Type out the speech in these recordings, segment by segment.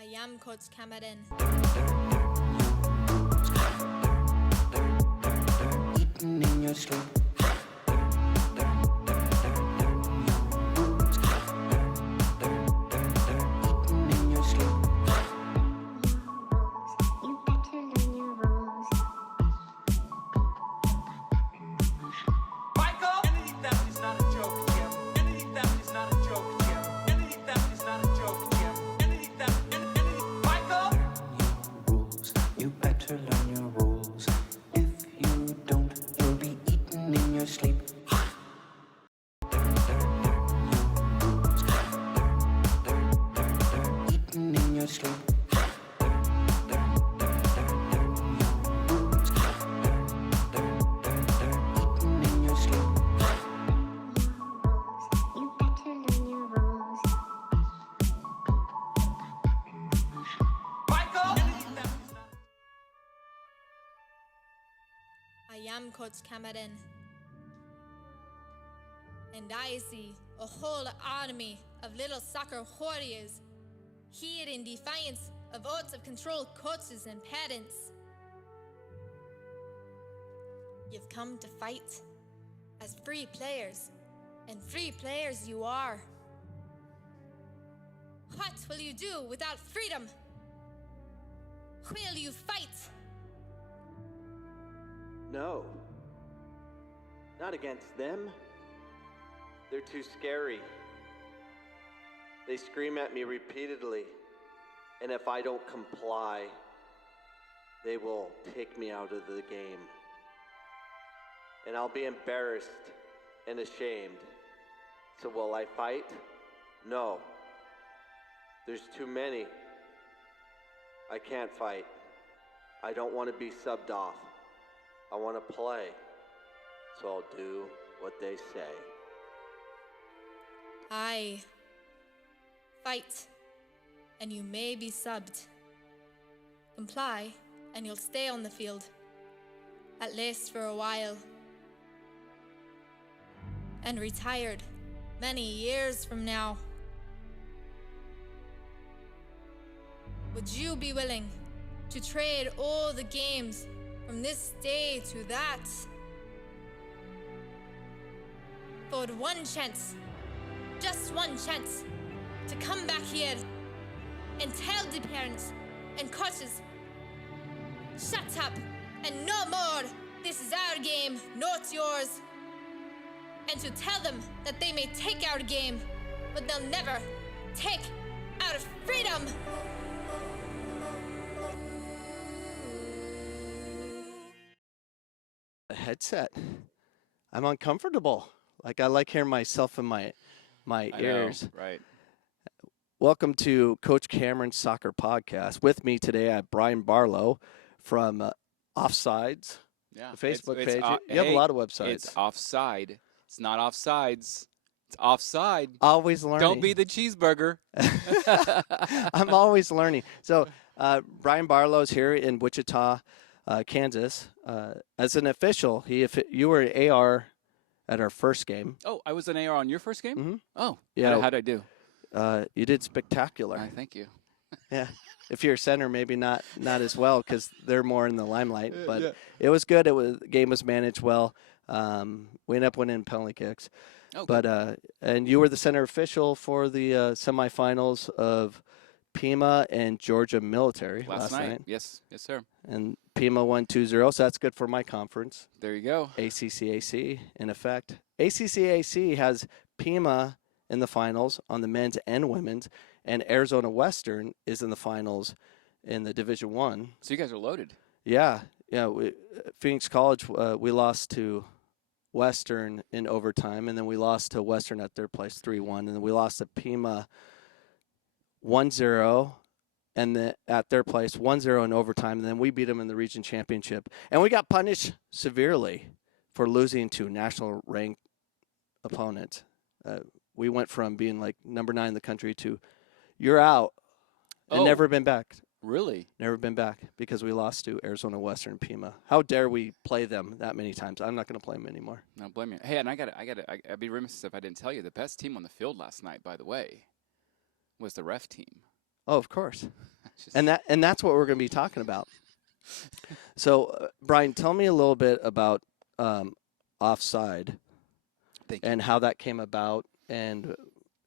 I am Coach Chapman. Eating in your sleep. I am Coach Chapman. And I see a whole army of little soccer warriors here in defiance of out-of-control coaches and parents. You've come to fight as free players, and free players you are. What will you do without freedom? Will you fight? No. Not against them. They're too scary. They scream at me repeatedly, and if I don't comply, they will take me out of the game. And I'll be embarrassed and ashamed. So will I fight? No. There's too many. I can't fight. I don't want to be subbed off. I want to play. So I'll do what they say. Aye. Fight, and you may be subbed. Comply, and you'll stay on the field, at least for a while. And retired many years from now. Would you be willing to trade all the games from this day to that for the one chance, just one chance, to come back here and tell the parents and coaches, shut up and no more, this is our game, not yours, and to tell them that they may take our game, but they'll never take our freedom. A headset. I'm uncomfortable. I like hearing myself in my ears. Know, right. Welcome to Coach Cameron's Soccer Podcast. With me today, I have Brian Barlow from Offsides, Yeah. the Facebook page. You have hey, a lot of websites. It's Offside. It's not Offsides. It's Offside. Always learning. Don't be the cheesburger. I'm always learning. So Brian Barlow's here in Wichita, Kansas. As an official, you were an AR at our first game. Oh, I was an AR on your first game? Mm-hmm. Oh, yeah. How'd I do? You did spectacular. Thank you. Yeah. If you're a center, maybe not as well because they're more in the limelight. But yeah. It was good. The game was managed well. We ended up winning penalty kicks. Oh, but and you were the center official for the semifinals of Pima and Georgia Military last night. Yes, sir. And Pima won 2-0, so that's good for my conference. There you go. ACCAC, in effect. ACCAC has Pima in the finals on the men's and women's, and Arizona Western is in the finals in the Division I. So you guys are loaded. Yeah. Phoenix College, we lost to Western in overtime, and then we lost to Western at their place 3-1, and then we lost to Pima 1-0, and at their place 1-0 in overtime, and then we beat them in the region championship. And we got punished severely for losing to national ranked opponents. We went from being like number 9 in the country to you're out and never been back. Really? Never been back because we lost to Arizona Western Pima. How dare we play them that many times? I'm not going to play them anymore. No, blame you. Hey, and I'd be remiss if I didn't tell you the best team on the field last night, by the way, was the ref team. Oh, of course. Just- And that's what we're going to be talking about. So, Brian, tell me a little bit about Offside Thank you. and how that came about. And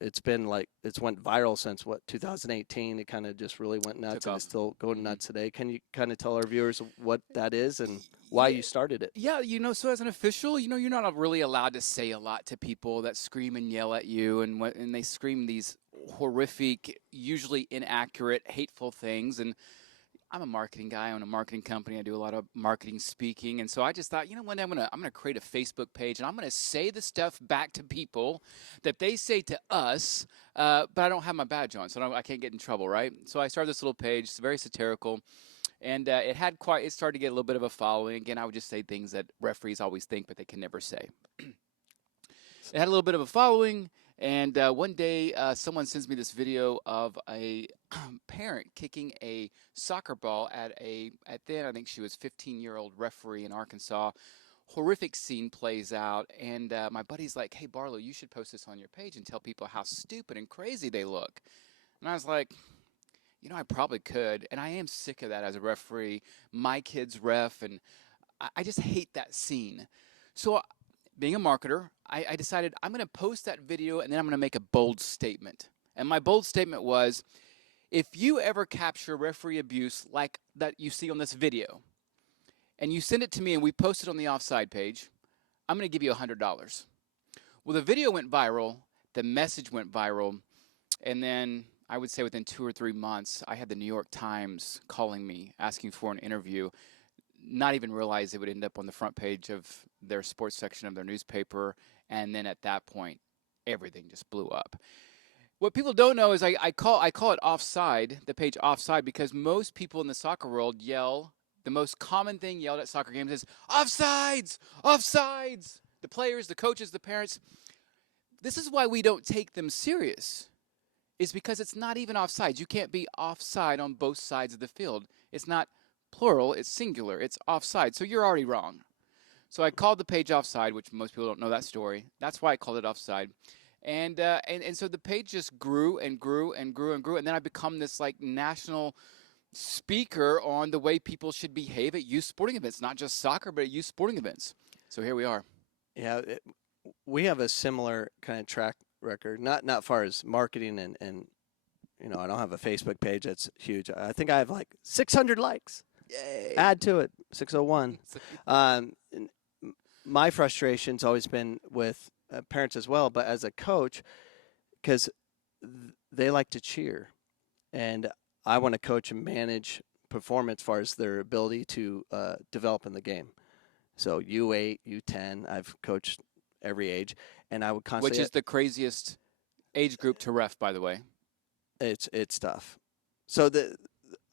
it's been it's went viral since 2018. It kind of just really went nuts, Took and off. it's still going nuts today. Can you kind of tell our viewers what that is and why you started it? Yeah, so as an official, you're not really allowed to say a lot to people that scream and yell at you, and they scream these horrific, usually inaccurate, hateful things. And I'm a marketing guy. I own a marketing company. I do a lot of marketing speaking, and so I just thought, one day I'm gonna create a Facebook page, and I'm gonna say the stuff back to people that they say to us, but I don't have my badge on, so I can't get in trouble, right? So I started this little page. It's very satirical. And it started to get a little bit of a following. Again, I would just say things that referees always think, but they can never say. It had a little bit of a following, and one day someone sends me this video of a parent kicking a soccer ball at then I think she was 15-year-old referee in Arkansas. Horrific scene plays out, and my buddy's like, "Hey, Barlow, you should post this on your page and tell people how stupid and crazy they look." And I was like, I probably could, and I am sick of that as a referee. My kid's ref, and I just hate that scene. So being a marketer, I decided I'm going to post that video, and then I'm going to make a bold statement. And my bold statement was, if you ever capture referee abuse like that you see on this video, and you send it to me and we post it on the Offside page, I'm going to give you $100. Well, the video went viral, the message went viral, and then I would say within 2 or 3 months, I had the New York Times calling me, asking for an interview, not even realize it would end up on the front page of their sports section of their newspaper. And then at that point, everything just blew up. What people don't know is I call it Offside, the page Offside, because most people in the soccer world the most common thing yelled at soccer games is, offsides, offsides. The players, the coaches, the parents. This is why we don't take them serious. Is because it's not even offside. You can't be offside on both sides of the field. It's not plural, it's singular. It's offside. So you're already wrong. So I called the page Offside, which most people don't know that story. That's why I called it Offside. And so the page just grew and grew and grew and grew. And then I become this national speaker on the way people should behave at youth sporting events, not just soccer, but at youth sporting events. So here we are. Yeah, we have a similar kind of track record, not far as marketing and I don't have a Facebook page that's huge. I think I have 600 likes. Yay. Add to it, 601. My frustration's always been with parents as well, but as a coach, because they like to cheer, and I want to coach and manage performance as far as their ability to develop in the game. So U8, U10, I've coached every age, and I would constantly. Which is the craziest age group to ref, by the way. It's tough. So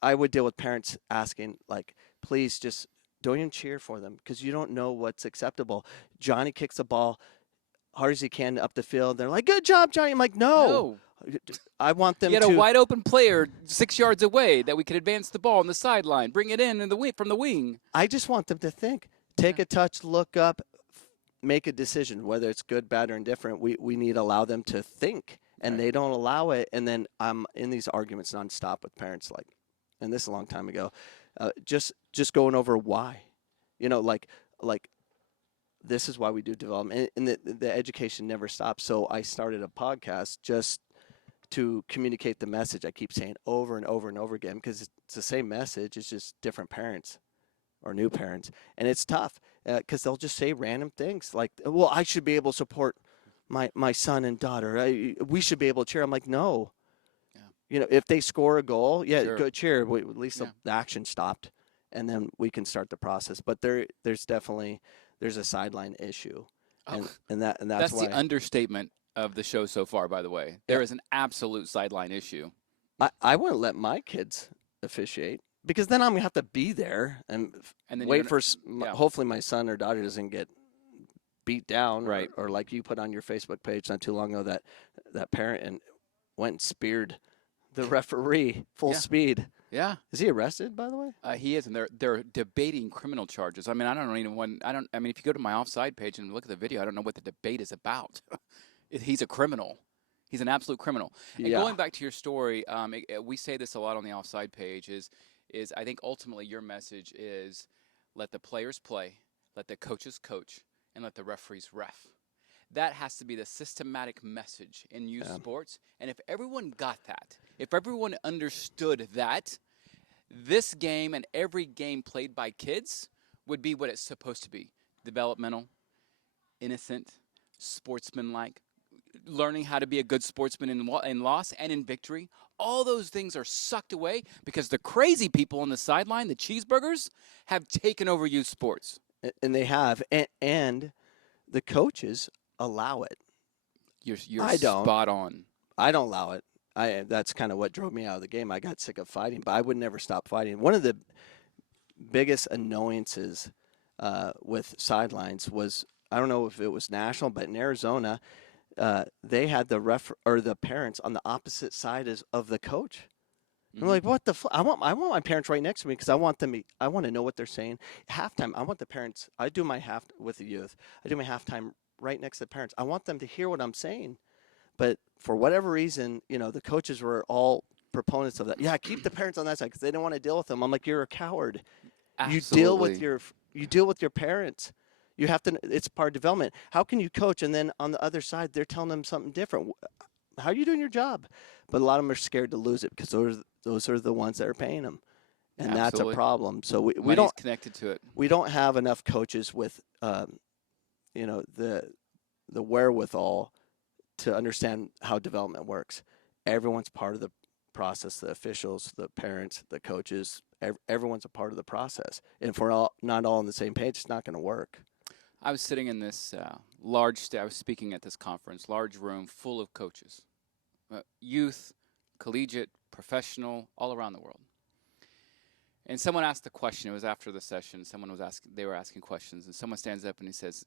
I would deal with parents asking, please just don't even cheer for them because you don't know what's acceptable. Johnny kicks the ball hard as he can up the field. They're like, good job, Johnny. I'm like, no. I want them to. You had a wide open player 6 yards away that we could advance the ball on the sideline, bring it in from the wing. I just want them to think. Take a touch, look up, make a decision, whether it's good, bad, or indifferent. We need to allow them to think, and they don't allow it. And then I'm in these arguments nonstop with parents, and this is a long time ago, just going over why, this is why we do development, and the education never stops. So I started a podcast just to communicate the message. I keep saying over and over and over again because it's the same message. It's just different parents or new parents, and it's tough because they'll just say random things like, well, I should be able to support my son and daughter. We should be able to cheer. I'm like, no. If they score a goal, Sure. Go cheer. At least the action stopped, and then we can start the process. But there's definitely a sideline issue, and that's why the understatement of the show so far. By the way, there is an absolute sideline issue. I wouldn't let my kids officiate because then I'm gonna have to be there and then wait for. Hopefully, my son or daughter doesn't get beat down, right? Or like you put on your Facebook page not too long ago that parent went and speared the referee full speed. Yeah. Is he arrested, by the way? He is, and they're debating criminal charges. I mean, if you go to my Offside page and look at the video, I don't know what the debate is about. He's a criminal. He's an absolute criminal. And Yeah. going back to your story, we say this a lot on the Offside page, is I think ultimately your message is let the players play, let the coaches coach, and let the referees ref. That has to be the systematic message in youth sports. And if everyone got that, if everyone understood that, this game and every game played by kids would be what it's supposed to be. Developmental, innocent, sportsmanlike, learning how to be a good sportsman in loss and in victory. All those things are sucked away because the crazy people on the sideline, the cheeseburgers, have taken over youth sports. And they have. And the coaches allow it. You're I don't. spot on. I don't allow it. That's kind of what drove me out of the game. I got sick of fighting, but I would never stop fighting. One of the biggest annoyances with sidelines was, I don't know if it was national, but in Arizona, they had the parents on the opposite side of the coach. I'm like, what the I want my parents right next to me because I want to know what they're saying. Halftime, I want the parents. I do my with the youth. I do my halftime right next to the parents. I want them to hear what I'm saying. But for whatever reason, the coaches were all proponents of that. Yeah, keep the parents on that side because they don't want to deal with them. I'm like, you're a coward. Absolutely. You deal with your parents. You have to. It's part of development. How can you coach and then on the other side they're telling them something different? How are you doing your job? But a lot of them are scared to lose it because those are the ones that are paying them, and Absolutely. That's a problem. So we Money's don't connected to it. We don't have enough coaches with the wherewithal to understand how development works. Everyone's part of the process. The officials, the parents, the coaches. Everyone's a part of the process. And if we're not all on the same page, it's not going to work. I was sitting in this I was speaking at this conference, large room full of coaches, youth, collegiate, professional, all around the world. And someone asked the question. It was after the session. They were asking questions, and someone stands up and he says,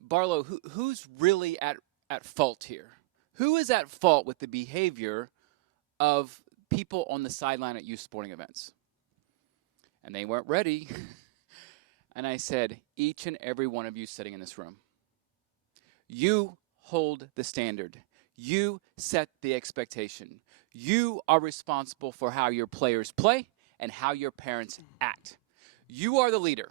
Barlow, who's really at fault here? Who is at fault with the behavior of people on the sideline at youth sporting events? And they weren't ready. And I said, each and every one of you sitting in this room, you hold the standard. You set the expectation. You are responsible for how your players play and how your parents act. You are the leader.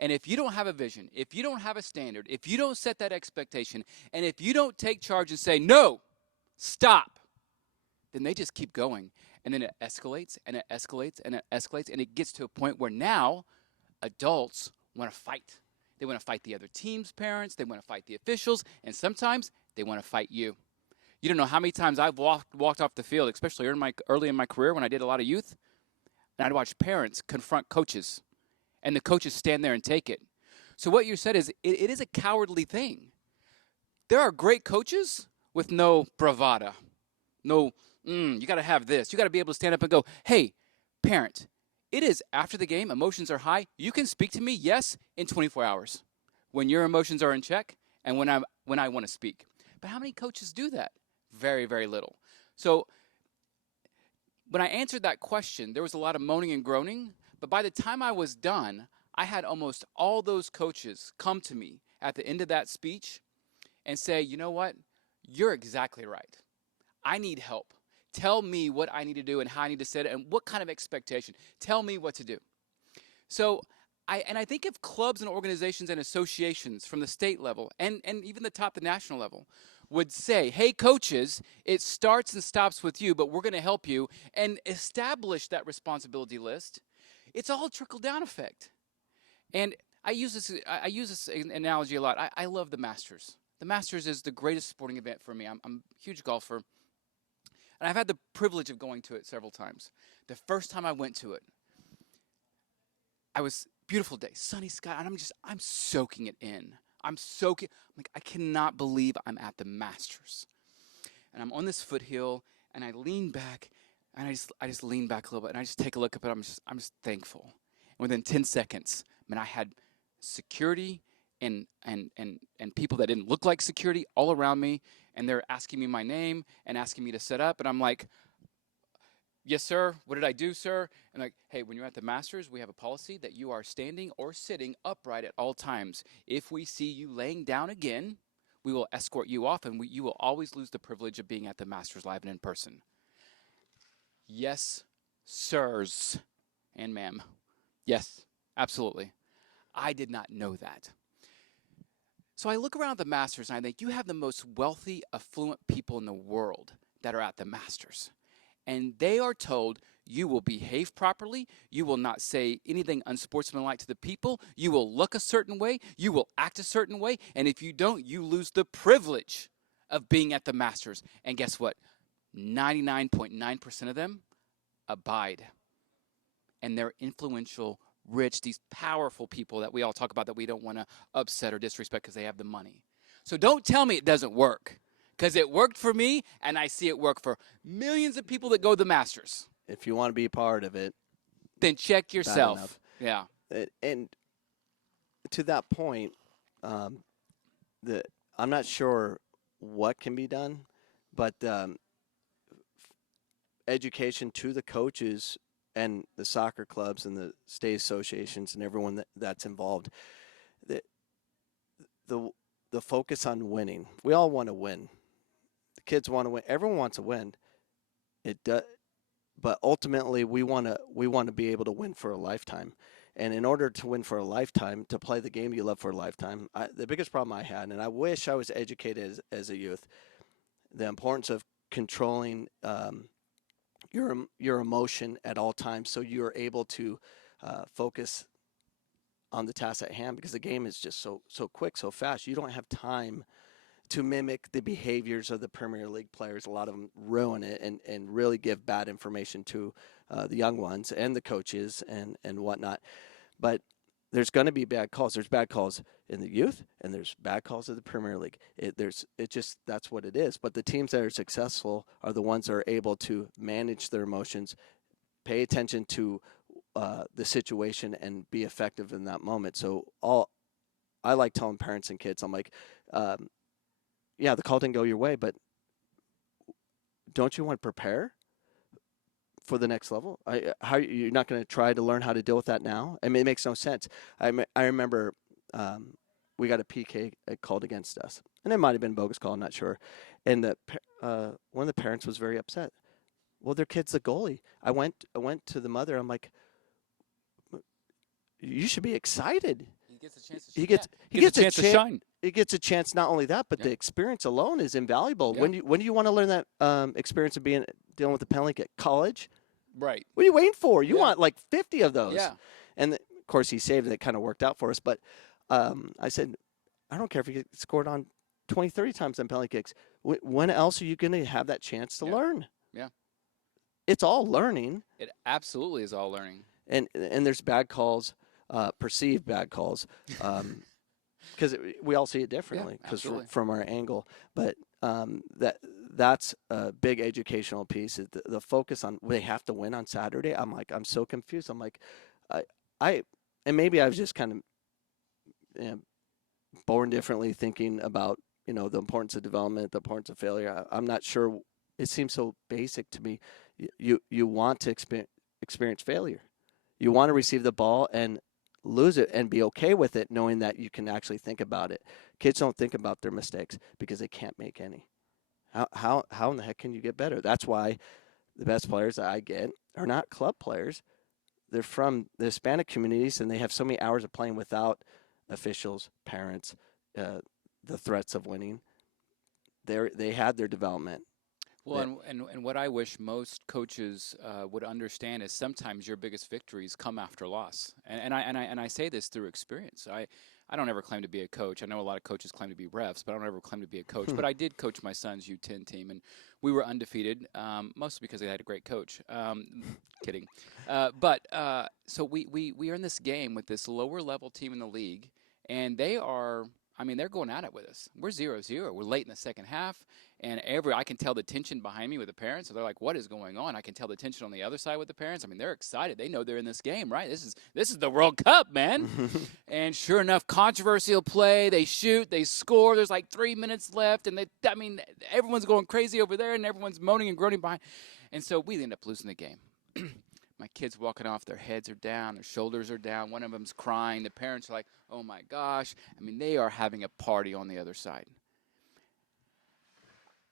And if you don't have a vision, if you don't have a standard, if you don't set that expectation, and if you don't take charge and say, no, stop, then they just keep going. And then it escalates, and it escalates, and it escalates, and it gets to a point where now adults want to fight. They want to fight the other team's parents. They want to fight the officials. And sometimes they want to fight you. You don't know how many times I've walked off the field, especially early in my career when I did a lot of youth, and I'd watch parents confront coaches, and the coaches stand there and take it. So what you said is it is a cowardly thing. There are great coaches with no bravado. No, you got to have this. You got to be able to stand up and go, hey, parent, it is after the game, emotions are high. You can speak to me, yes, in 24 hours when your emotions are in check and when I want to speak. But how many coaches do that? Very, very little. So when I answered that question, there was a lot of moaning and groaning. But by the time I was done, I had almost all those coaches come to me at the end of that speech and say, you know what? You're exactly right. I need help. Tell me what I need to do and how I need to set it and what kind of expectation. Tell me what to do. So I think if clubs and organizations and associations from the state level and even the national level would say, hey, coaches, it starts and stops with you, but we're going to help you, and establish that responsibility list, it's all a trickle-down effect. And I use this analogy a lot. I love the Masters. The Masters is the greatest sporting event for me. I'm a huge golfer. And I've had the privilege of going to it several times. The first time I went to it, beautiful day, sunny sky, and I'm soaking it in. I'm like, I cannot believe I'm at the Masters. And I'm on this foothill, and I lean back, and I just lean back a little bit, and I just take a look up, and I'm just thankful. And within 10 seconds, I had security and people that didn't look like security all around me, and they're asking me my name and asking me to set up, and I'm like, yes, sir. What did I do, sir? And like, hey, when you're at the Masters, we have a policy that you are standing or sitting upright at all times. If we see you laying down again, we will escort you off, and you will always lose the privilege of being at the Masters live and in person. Yes, sirs and ma'am. Yes, absolutely. I did not know that. So I look around at the Masters and I think you have the most wealthy, affluent people in the world that are at the Masters. And they are told you will behave properly, you will not say anything unsportsmanlike to the people, you will look a certain way, you will act a certain way, and if you don't, you lose the privilege of being at the Masters. And guess what? 99.9% of them abide. And they're influential, rich, these powerful people that we all talk about that we don't want to upset or disrespect because they have the money. So don't tell me it doesn't work, because it worked for me, and I see it work for millions of people that go to the Masters. If you want to be a part of it, then check yourself. Yeah. And to that point, I'm not sure what can be done, but education to the coaches and the soccer clubs and the state associations and everyone that's involved. The focus on winning. We all want to win. The kids want to win. Everyone wants to win. It does, but ultimately we want to be able to win for a lifetime. And in order to win for a lifetime, to play the game you love for a lifetime, the biggest problem I had, and I wish I was educated as a youth, the importance of controlling your emotion at all times, so you're able to focus on the task at hand, because the game is just so quick, so fast. You don't have time to mimic the behaviors of the Premier League players. A lot of them ruin it and really give bad information to the young ones and the coaches and whatnot. But there's going to be bad calls. There's bad calls in the youth, and there's bad calls in the Premier League. That's what it is. But the teams that are successful are the ones that are able to manage their emotions, pay attention to the situation, and be effective in that moment. So I like telling parents and kids, I'm like, yeah, the call didn't go your way, but don't you want to prepare for the next level? You're not going to try to learn how to deal with that now? I mean, it makes no sense. I remember we got a PK called against us, and it might have been a bogus call, I'm not sure. And one of the parents was very upset. Well, their kid's the goalie. I went to the mother. I'm like, you should be excited. He gets a chance to He gets a chance to shine. He gets a chance. Not only that, but the experience alone is invaluable. Yeah. When do you want to learn that experience of dealing with the penalty at college? Right. What are you waiting for? You want like 50 of those. Yeah. And of course, he saved it. It kind of worked out for us. But I said, I don't care if you get scored on 20, 30 times on penalty kicks. When else are you going to have that chance to learn? Yeah. It's all learning. It absolutely is all learning. And there's bad calls, perceived bad calls, because we all see it differently from our angle. But that's a big educational piece. Is the focus on they have to win on Saturday. I'm so confused. I'm like, and maybe I was just kind of born differently, thinking about the importance of development, the importance of failure. I'm not sure. It seems so basic to me. You want to experience failure. You want to receive the ball and lose it and be okay with it, knowing that you can actually think about it. Kids don't think about their mistakes because they can't make any. How in the heck can you get better? That's why the best players that I get are not club players. They're from the Hispanic communities, and they have so many hours of playing without officials, parents, the threats of winning. They had their development. Well, and what I wish most coaches would understand is sometimes your biggest victories come after loss. And I say this through experience. I don't ever claim to be a coach. I know a lot of coaches claim to be refs, but I don't ever claim to be a coach. But I did coach my son's U10 team, and we were undefeated, mostly because they had a great coach. Kidding. So we are in this game with this lower level team in the league, and they're going at it with us. We're 0-0. We're late in the second half, and I can tell the tension behind me with the parents. So they're like, "What is going on?" I can tell the tension on the other side with the parents. I mean, they're excited. They know they're in this game, right? This is the World Cup, man. And sure enough, controversial play. They shoot. They score. There's like 3 minutes left, and everyone's going crazy over there, and everyone's moaning and groaning behind. And so we end up losing the game. My kids walking off, their heads are down, their shoulders are down. One of them's crying. The parents are like, "Oh, my gosh." I mean, they are having a party on the other side.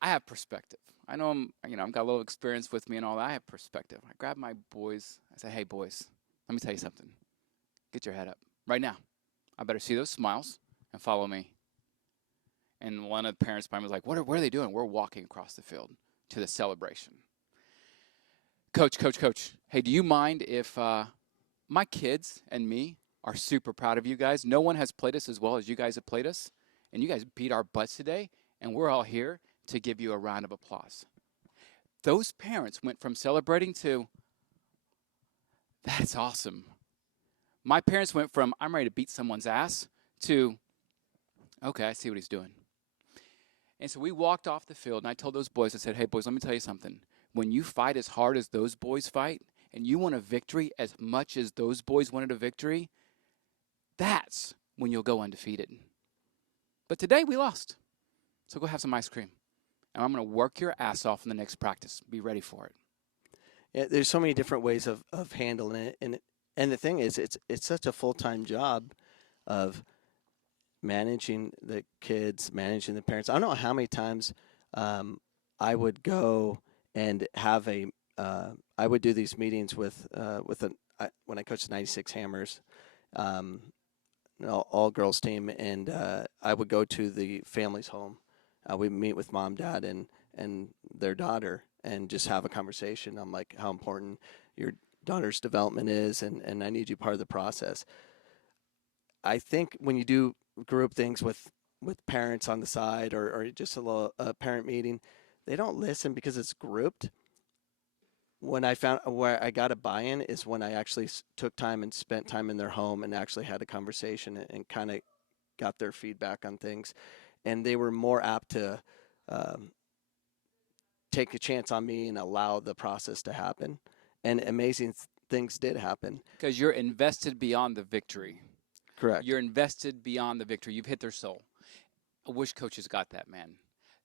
I have perspective. I know I've got a little experience with me and all that. I have perspective. I grab my boys. I say, hey, boys, let me tell you something. Get your head up right now. I better see those smiles and follow me. And one of the parents behind me was like, what are they doing? We're walking across the field to the celebration. Coach, hey, do you mind if my kids and me are super proud of you guys? No one has played us as well as you guys have played us, and you guys beat our butts today, and we're all here to give you a round of applause. Those parents went from celebrating to, that's awesome. My parents went from, I'm ready to beat someone's ass, to, okay, I see what he's doing. And so we walked off the field, and I told those boys, I said, hey, boys, let me tell you something. When you fight as hard as those boys fight, and you want a victory as much as those boys wanted a victory, that's when you'll go undefeated. But today we lost. So go have some ice cream. And I'm going to work your ass off in the next practice. Be ready for it. Yeah, there's so many different ways of handling it. And the thing is, it's such a full-time job of managing the kids, managing the parents. I don't know how many times I would go and have I would do these meetings with when I coached the 96 Hammers, all girls team, and I would go to the family's home. We meet with mom, dad, and their daughter, and just have a conversation on like how important your daughter's development is, and I need you part of the process. I think when you do group things with parents on the side or just a little parent meeting, they don't listen because it's grouped. When I found where I got a buy-in is when I actually took time and spent time in their home and actually had a conversation and kind of got their feedback on things. And they were more apt to take a chance on me and allow the process to happen. And amazing things did happen. Because you're invested beyond the victory. Correct. You're invested beyond the victory. You've hit their soul. I wish coaches got that, man.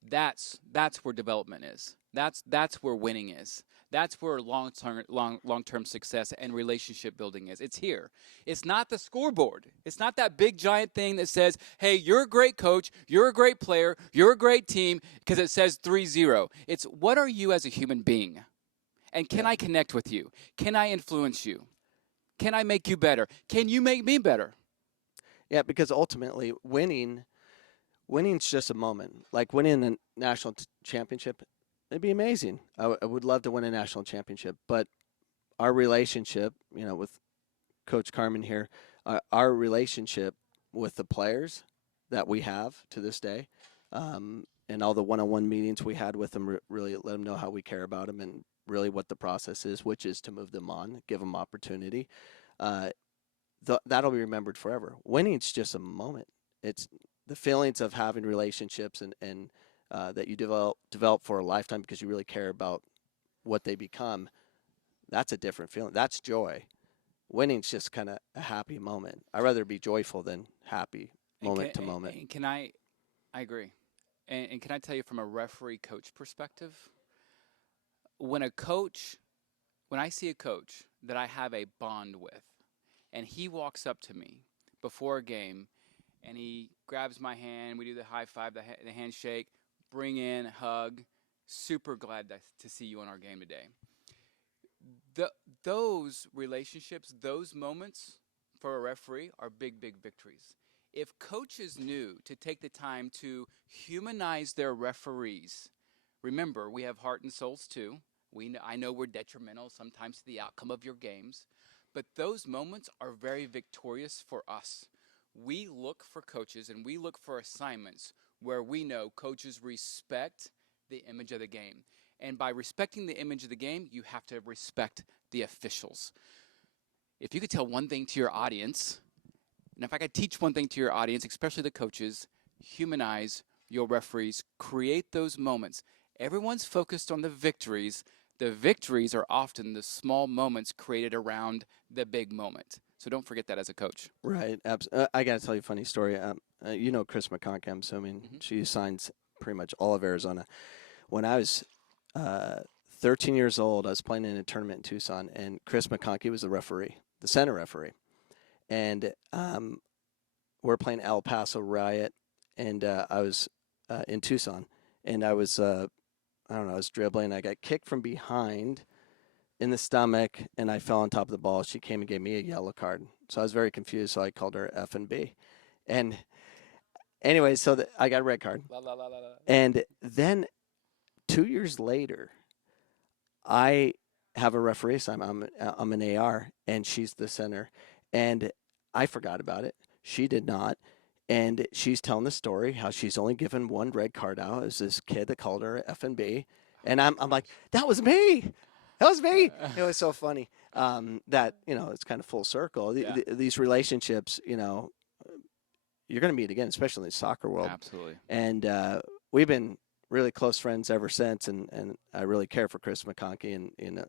That's where development is. That's where winning is. That's where long-term success and relationship building is. It's here. It's not the scoreboard. It's not that big giant thing that says, hey, you're a great coach, you're a great player, you're a great team, because it says 3-0. It's what are you as a human being? And can I connect with you? Can I influence you? Can I make you better? Can you make me better? Yeah, because ultimately winning's just a moment. Like winning a national championship, it'd be amazing. I would love to win a national championship, but our relationship, with Coach Carmen here, our relationship with the players that we have to this day, and all the one-on-one meetings we had with them really let them know how we care about them and really what the process is, which is to move them on, give them opportunity. That'll be remembered forever. Winning's just a moment. It's the feelings of having relationships and that you develop for a lifetime because you really care about what they become. That's a different feeling. That's joy. Winning's just kind of a happy moment. I'd rather be joyful than happy moment to moment. And can I agree. And can I tell you from a referee coach perspective, when I see a coach that I have a bond with, and he walks up to me before a game, and he grabs my hand, we do the high five, the handshake, bring in, hug, super glad to see you on our game today. Those relationships, those moments for a referee are big, big victories. If coaches knew to take the time to humanize their referees, remember, we have heart and souls too. I know we're detrimental sometimes to the outcome of your games, but those moments are very victorious for us. We look for coaches and we look for assignments where we know coaches respect the image of the game. And by respecting the image of the game, you have to respect the officials. If you could tell one thing to your audience, and if I could teach one thing to your audience, especially the coaches, humanize your referees, create those moments. Everyone's focused on the victories. The victories are often the small moments created around the big moment. So don't forget that as a coach. Right. I got to tell you a funny story. Chris McConkie, I'm assuming. She signs pretty much all of Arizona. When I was 13 years old, I was playing in a tournament in Tucson, and Chris McConkie was the referee, the center referee. And we're playing El Paso Riot, and I was in Tucson. and I was I don't know, I was dribbling. I got kicked from behind in the stomach, and I fell on top of the ball. She came and gave me a yellow card. So I was very confused. So I called her F and B. And anyway, so I got a red card. La, la, la, la, la. And then 2 years later, I have a referee assignment. I'm an AR, and she's the center. And I forgot about it. She did not. And she's telling the story how she's only given one red card out. It was this kid that called her F and B. And I'm like, that was me. That was me. It was so funny that, it's kind of full circle. Yeah. These relationships, you're going to meet again, especially in the soccer world. Absolutely. And we've been really close friends ever since. And I really care for Chris McConkey and,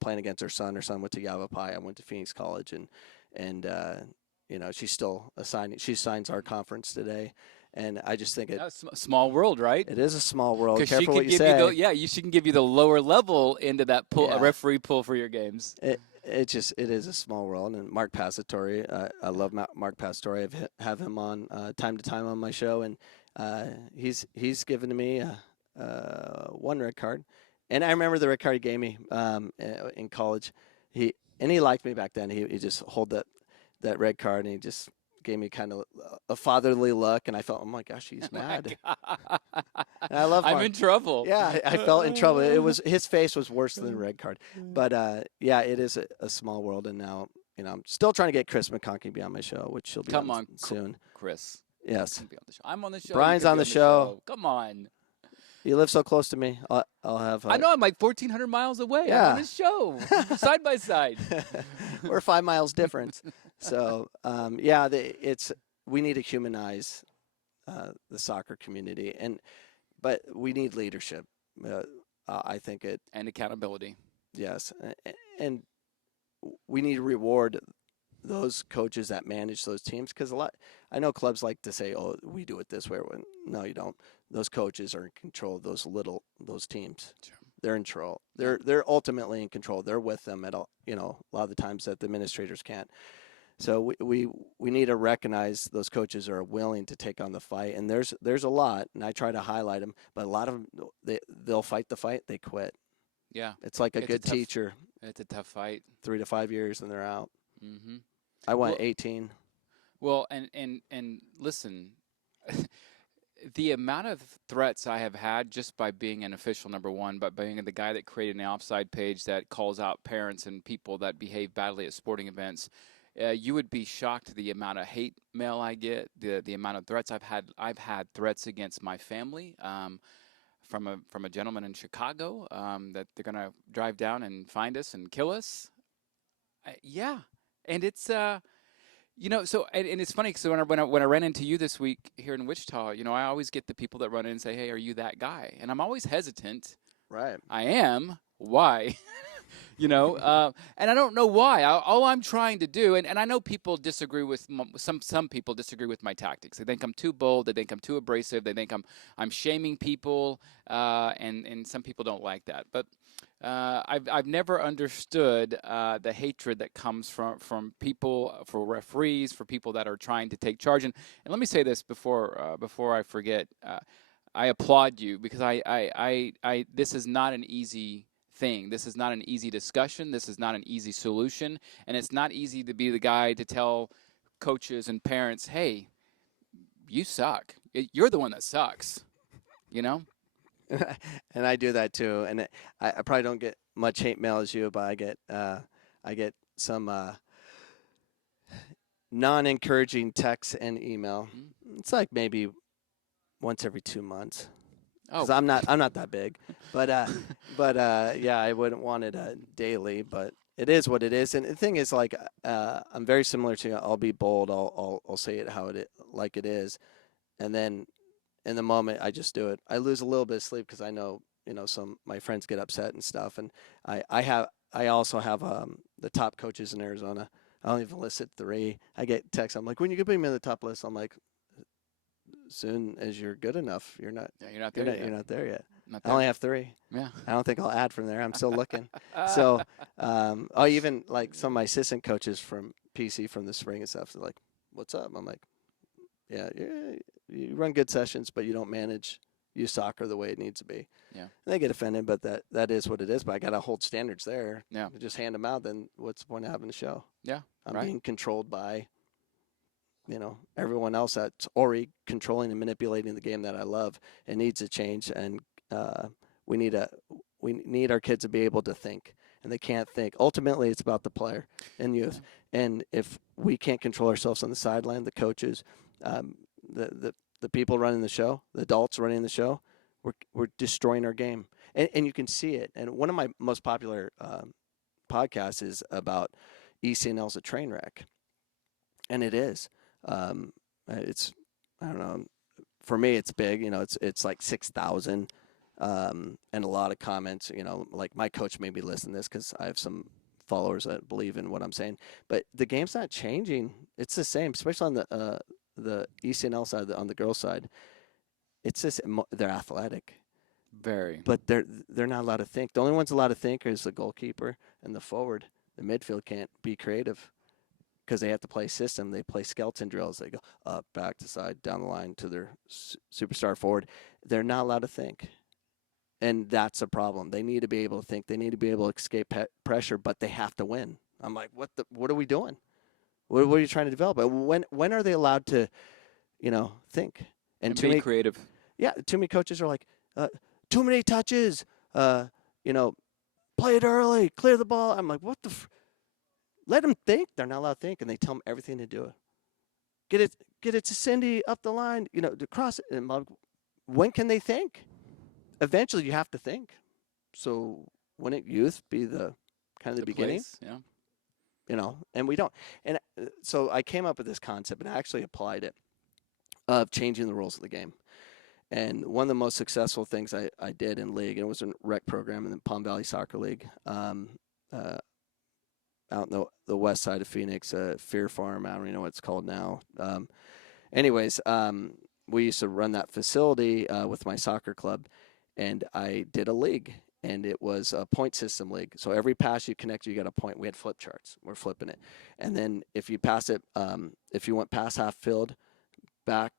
playing against her son. Her son went to Yavapai. I went to Phoenix College. And she's still assigning. She signs our conference today. And I just think That's a small world, right? it is a small world. Because she Careful can what you give say. she can give you the lower level into that pull, Yeah. a referee pull for your games. It is a small world. And Mark Passatore, I love Mark Passatore. I have him on time to time on my show, and he's given to me one red card, and I remember the red card he gave me in college. He liked me back then. He just hold that red card, and he just gave me kind of a fatherly look, and I felt, oh my gosh, he's mad. And I love Mark. I'm in trouble. Yeah, I felt in trouble. His face was worse than the red card. But it is a small world, and now I'm still trying to get Chris McConkey to be on my show, which she'll be on soon. Chris. Yes, Be on the show. I'm on the show. Brian's You can on be the show. Come on. you live so close to me. I'll have. I know I'm like 1,400 miles away. Yeah. I'm on his show, side by side. We're 5 miles difference. So we need to humanize the soccer community, but we need leadership. I think And accountability. yes, and we need to reward those coaches that manage those teams, because I know clubs like to say, "Oh, we do it this way." No, you don't. Those coaches are in control of those teams. Sure. They're in control. They're ultimately in control. They're with them at all. A lot of the times that the administrators can't. So we need to recognize those coaches are willing to take on the fight, and there's a lot, and I try to highlight them, but a lot of them they'll fight the fight, they quit. Yeah. It's like a It's a good tough- teacher, It's a tough fight. 3 to 5 years, and they're out. Mm-hmm. I went Well- 18. Well, and listen, the amount of threats I have had just by being an official, number one, but being the guy that created an Offside page that calls out parents and people that behave badly at sporting events, you would be shocked the amount of hate mail I get, the amount of threats I've had. I've had threats against my family from a gentleman in Chicago that they're going to drive down and find us and kill us. Yeah, and it's so and it's funny because when I ran into you this week here in Wichita, I always get the people that run in and say, "Hey, are you that guy?" And I'm always hesitant. Right. I am. Why? And I don't know why. All I'm trying to do, and I know people disagree with some people disagree with my tactics. They think I'm too bold. They think I'm too abrasive. They think I'm shaming people, and some people don't like that. But I've never understood the hatred that comes from people, for referees, for people that are trying to take charge. And let me say this before I forget. I applaud you, because I this is not an easy thing. This is not an easy discussion. This is not an easy solution, and it's not easy to be the guy to tell coaches and parents, "Hey, you suck. You're the one that sucks." And I do that too. And I probably don't get much hate mail as you, but I get some non-encouraging texts and email. Mm-hmm. It's like maybe once every 2 months. Oh, Because I'm not that big, but yeah, I wouldn't want it daily, but it is what it is. And the thing is, like, I'm very similar to you. I'll be bold. I'll say it like it is, and then in the moment I just do it. I lose a little bit of sleep because I know some my friends get upset and stuff, and I also have the top coaches in Arizona. I only even listed 3. I get texts. I'm like, when you can put me on the top list, I'm like, soon as you're good enough. You're not. Yeah, you're not there yet. You're not there yet. Not I there. only have 3. Yeah. I don't think I'll add from there. I'm still looking. So, even like some of my assistant coaches from PC from the spring and stuff, they're like, "What's up?" I'm like, "Yeah, you run good sessions, but you don't manage use soccer the way it needs to be. Yeah. And they get offended, but that is what it is. But I got to hold standards there. Yeah. Just hand them out, then what's the point of having the show? Yeah. I'm right. being controlled by, everyone else that's already controlling and manipulating the game that I love. It needs to change, and we need our kids to be able to think, and they can't think. Ultimately, it's about the player and youth. Yeah. And if we can't control ourselves on the sideline, the coaches, the people running the show, the adults running the show, we're destroying our game. And you can see it. And one of my most popular podcasts is about ECNL as a train wreck. And it is. It's, I don't know, for me it's big. It's like 6,000 and a lot of comments. Like my coach made me listen to this because I have some followers that believe in what I'm saying. But the game's not changing. It's the same, especially on the ECNL side, on the girls' side. It's just they're athletic. Very. But they're not allowed to think. The only ones allowed to think is the goalkeeper and the forward. The midfield can't be creative because they have to play system. They play skeleton drills. They go up, back to side, down the line to their superstar forward. They're not allowed to think. And that's a problem. They need to be able to think. They need to be able to escape pressure, but they have to win. I'm like, what are we doing? What are you trying to develop? When are they allowed to, think? And be creative. Yeah, too many coaches are like, too many touches, play it early, clear the ball. I'm like, what the let them think. They're not allowed to think, and they tell them everything to do it. Get it to Cindy up the line, to cross it. And when can they think? Eventually, you have to think. So wouldn't youth be the beginning? Place, yeah. And we don't. And so I came up with this concept, and I actually applied it, of changing the rules of the game. And one of the most successful things I did in league, and it was a rec program in the Palm Valley Soccer League, out in the west side of Phoenix, Fear Farm. I don't even know what it's called now. We used to run that facility with my soccer club, and I did a league, and it was a point system league. So every pass you connect, you got a point. We had flip charts. We're flipping it. And then if you pass it, if you went past half field, back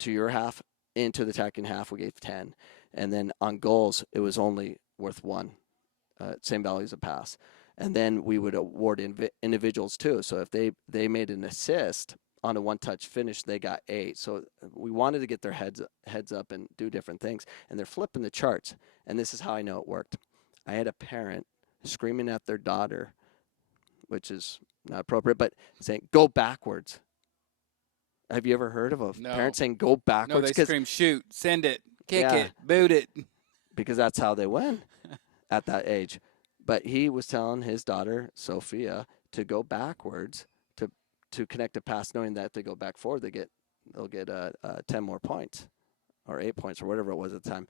to your half, into the attacking half, we gave 10. And then on goals, it was only worth 1. Same value as a pass. And then we would award individuals too. So if they made an assist on a one-touch finish, they got 8. So we wanted to get their heads up and do different things. And they're flipping the charts. And this is how I know it worked. I had a parent screaming at their daughter, which is not appropriate, but saying, "Go backwards." Have you ever heard of a parent saying go backwards? No, they scream, shoot, send it, kick it, boot it. Because that's how they win at that age. But he was telling his daughter, Sophia, to go backwards to connect a pass, knowing that if they go back forward, they'll get 10 more points or 8 points or whatever it was at the time,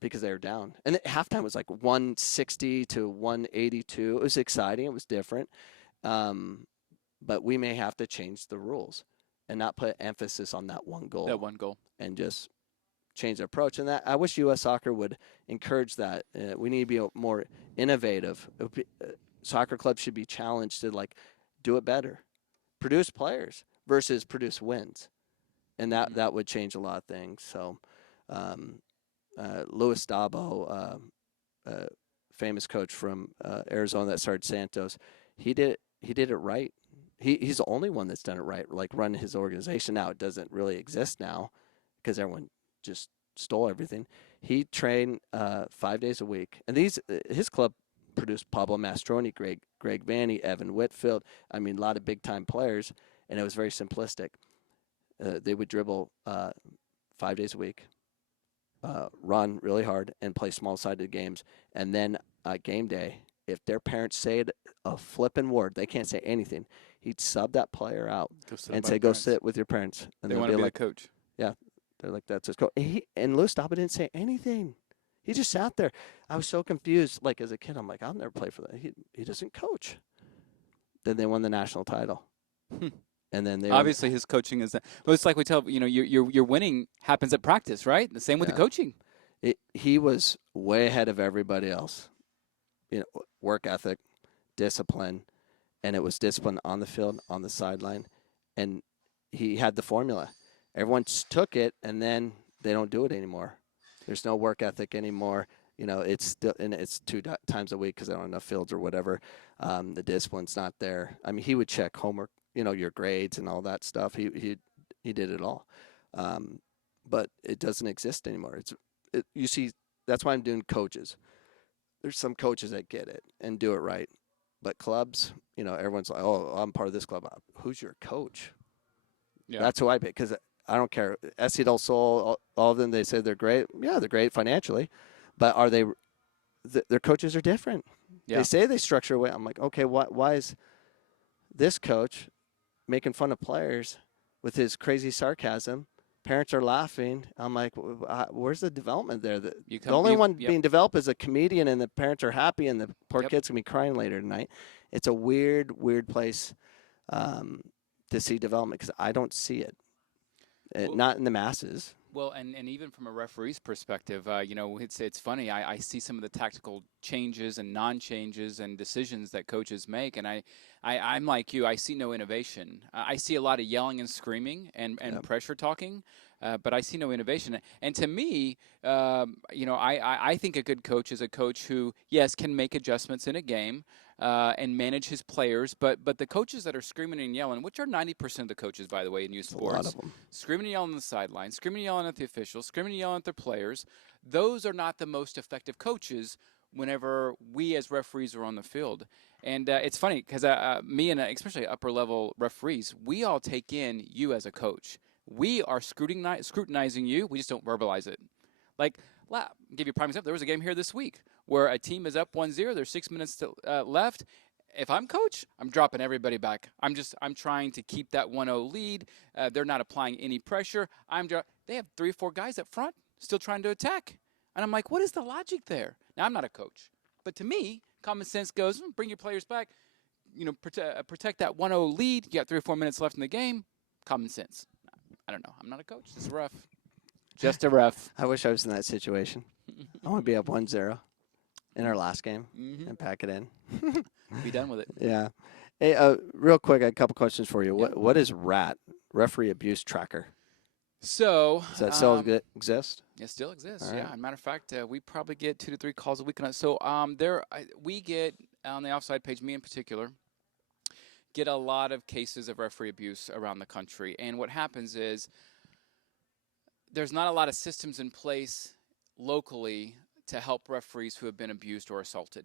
because they were down. And halftime was like 160 to 182. It was exciting. It was different. But we may have to change the rules and not put emphasis on that one goal. That one goal. And just change the approach. And that I wish U.S. Soccer would encourage that. We need to be more innovative. Soccer clubs should be challenged to do it better, produce players versus produce wins, and that would change a lot of things. So, Louis Dabo, famous coach from Arizona that started Santos, he did it right. He's the only one that's done it right, run his organization. Now it doesn't really exist now because everyone just stole everything. He trained 5 days a week. And his club produced Pablo Mastroni, Greg Vanny, Evan Whitfield. I mean, a lot of big-time players, and it was very simplistic. They would dribble 5 days a week, run really hard, and play small-sided games. And then game day, if their parents say a flipping word, they can't say anything. He'd sub that player out and say, "Go sit with your parents." And they want to be like, coach. Yeah, they're like, "That's his coach." And Louis Dabo didn't say anything. He just sat there. I was so confused. As a kid, I'm like, "I'll never play for that. He doesn't coach." Then they won the national title. And then they obviously his coaching is that. But it's like we tell your winning happens at practice, right? The same with the coaching. He was way ahead of everybody else. Work ethic, discipline, and it was discipline on the field, on the sideline, and he had the formula. Everyone took it, and then they don't do it anymore. There's no work ethic anymore. You know, it's still, and it's times a week because I don't have enough fields or whatever. The discipline's not there. I mean, he would check homework, you know, your grades and all that stuff. He did it all, but it doesn't exist anymore. You see, that's why I'm doing coaches. There's some coaches that get it and do it right, but clubs, you know, everyone's like, oh, I'm part of this club. Who's your coach? Yeah. That's who I pick, because I don't care. SC Del Sol, all of them, they say they're great. Yeah, they're great financially, but are they? Their coaches are different. Yeah. They say they structure away. I'm like, okay, why is this coach making fun of players with his crazy sarcasm? Parents are laughing. I'm like, where's the development there? The only one being developed is a comedian, and the parents are happy, and the poor kid's going to be crying later tonight. It's a weird place to see development, because I don't see it. Not in the masses. Well, and even from a referee's perspective, you know, it's funny. I see some of the tactical changes and non-changes and decisions that coaches make, and I'm like you. I see no innovation. I see a lot of yelling and screaming and pressure talking, but I see no innovation. And to me, you know, I think a good coach is a coach who, yes, can make adjustments in a game and manage his players, but the coaches that are screaming and yelling, which are 90% of the coaches, by the way, in youth sports, a lot of them. Screaming and yelling on the sideline, screaming and yelling at the officials, screaming and yelling at their players, those are not the most effective coaches whenever we as referees are on the field. And it's funny because me and especially upper-level referees, we all take in you as a coach. We are scrutinizing you. We just don't verbalize it. Like, I'll give you a prime example. There was a game here this week where a team is up 1-0. There's 6 minutes left. If I'm coach, I'm dropping everybody back. I'm trying to keep that 1-0 lead. They're not applying any pressure. They have 3 or 4 guys up front still trying to attack. And I'm like, what is the logic there? Now, I'm not a coach. But to me, common sense goes, bring your players back. You know, protect that 1-0 lead. You got 3 or 4 minutes left in the game. Common sense. I don't know. I'm not a coach. This is rough. Just a ref. I wish I was in that situation. I want to be up 1-0 in our last game and pack it in. Be done with it. Yeah. Hey, real quick, I got a couple questions for you. What is R.A.T, Referee Abuse Tracker? So does that still exist? It still exists. All right. Yeah. As a matter of fact, we probably get 2 to 3 calls a week on it. So we get on the Offside page, me in particular, get a lot of cases of referee abuse around the country. And what happens is there's not a lot of systems in place locally to help referees who have been abused or assaulted.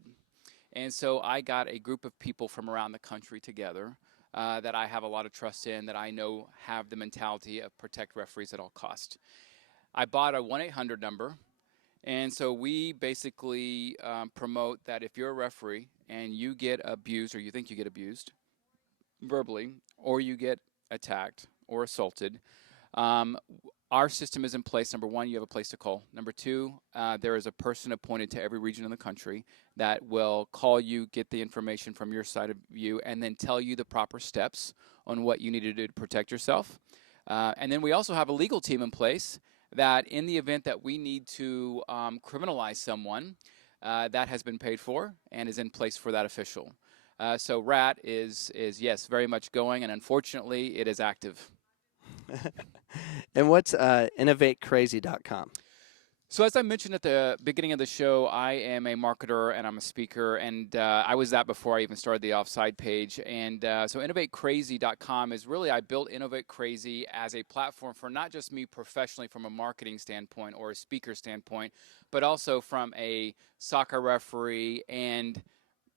And so I got a group of people from around the country together that I have a lot of trust in, that I know have the mentality of protect referees at all costs. I bought a 1-800 number, and so we basically promote that if you're a referee and you get abused or you think you get abused verbally, or you get attacked or assaulted, our system is in place. Number one, you have a place to call. Number two, there is a person appointed to every region in the country that will call you, get the information from your side of you, and then tell you the proper steps on what you need to do to protect yourself. And then we also have a legal team in place that in the event that we need to criminalize someone, that has been paid for and is in place for that official. So R.A.T is yes, very much going, and unfortunately, it is active. And what's innovatecrazy.com? So as I mentioned at the beginning of the show, I am a marketer and I'm a speaker, and I was that before I even started the Offside page. And so innovatecrazy.com is really, I built Innovate Crazy as a platform for not just me professionally from a marketing standpoint or a speaker standpoint, but also from a soccer referee and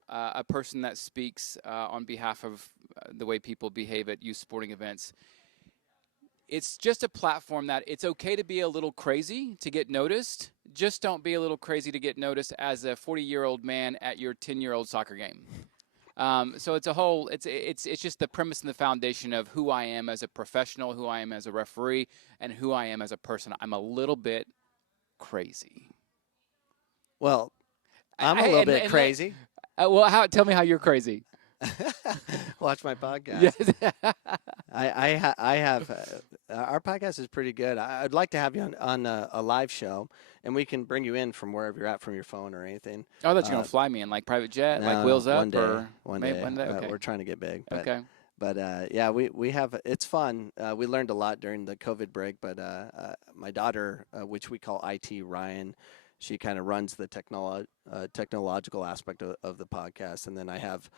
a person that speaks on behalf of the way people behave at youth sporting events. It's just a platform that it's okay to be a little crazy to get noticed. Just don't be a little crazy to get noticed as a 40-year-old man at your 10-year-old soccer game. So it's a whole, it's just the premise and the foundation of who I am as a professional, who I am as a referee, and who I am as a person. I'm a little bit crazy. Well, I'm a little bit crazy. Tell me how you're crazy. Watch my podcast. Yes. I have our podcast is pretty good. I'd like to have you on a live show, and we can bring you in from wherever you're at, from your phone or anything. Oh, I thought you were gonna fly me in like private jet, like Wheels Up, one day. or One day. Okay. We're trying to get big. But, okay. But yeah, we have it's fun. We learned a lot during the COVID break. But my daughter, which we call IT Ryan, she kind of runs the technological aspect of the podcast, and then I have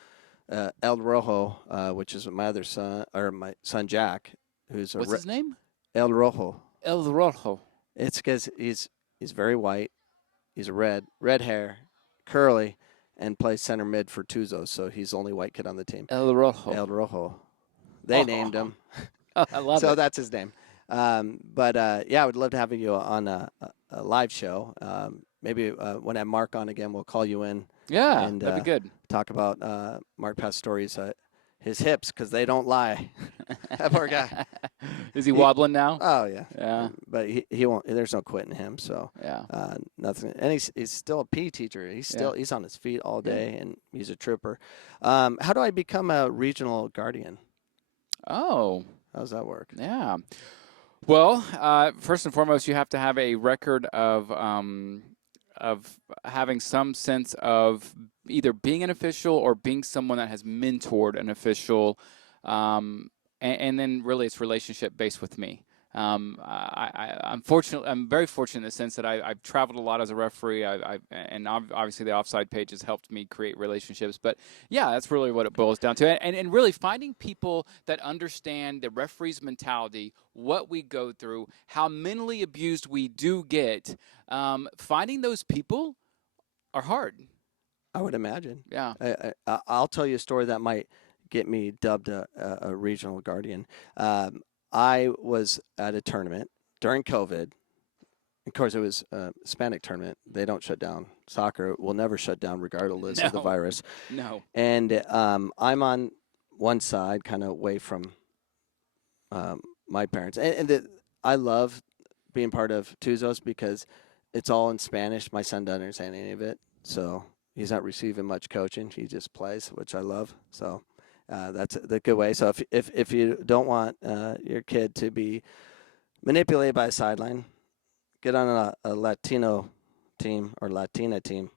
El Rojo, which is my other son, or my son Jack, who's What's his name? El Rojo. El Rojo. It's because he's very white. He's red hair, curly, and plays center mid for Tuzos. So he's the only white kid on the team. El Rojo. El Rojo. They named him. Oh, I love So it. that's his name. But yeah, I would love to have you on a live show. Maybe when I have Mark on again, we'll call you in. Yeah, and, that'd be good. Talk about Mark Past stories. His hips, because they don't lie. That poor guy. Is he wobbling now? Oh yeah. Yeah. But he won't. There's no quitting him. So Yeah. nothing. And he's still a PE teacher. He's on his feet all day, and he's a trooper. How do I become a regional guardian? Oh. How does that work? Yeah. Well, first and foremost, you have to have a record of having some sense of either being an official or being someone that has mentored an official, and then really it's relationship based with me. I'm very fortunate in the sense that I've traveled a lot as a referee. And obviously the Offside page has helped me create relationships. But yeah, that's really what it boils down to. And really finding people that understand the referee's mentality, what we go through, how mentally abused we do get. Finding those people are hard. I would imagine. Yeah. I'll tell you a story that might get me dubbed a regional guardian. I was at a tournament during COVID. Of course, it was a Hispanic tournament. They don't shut down. Soccer will never shut down regardless of the virus. No. And I'm on one side, kind of away from my parents. And I love being part of Tuzos because it's all in Spanish. My son doesn't understand any of it. So he's not receiving much coaching. He just plays, which I love. So that's the good way. So if you don't want your kid to be manipulated by a sideline, get on a Latino team or Latina team,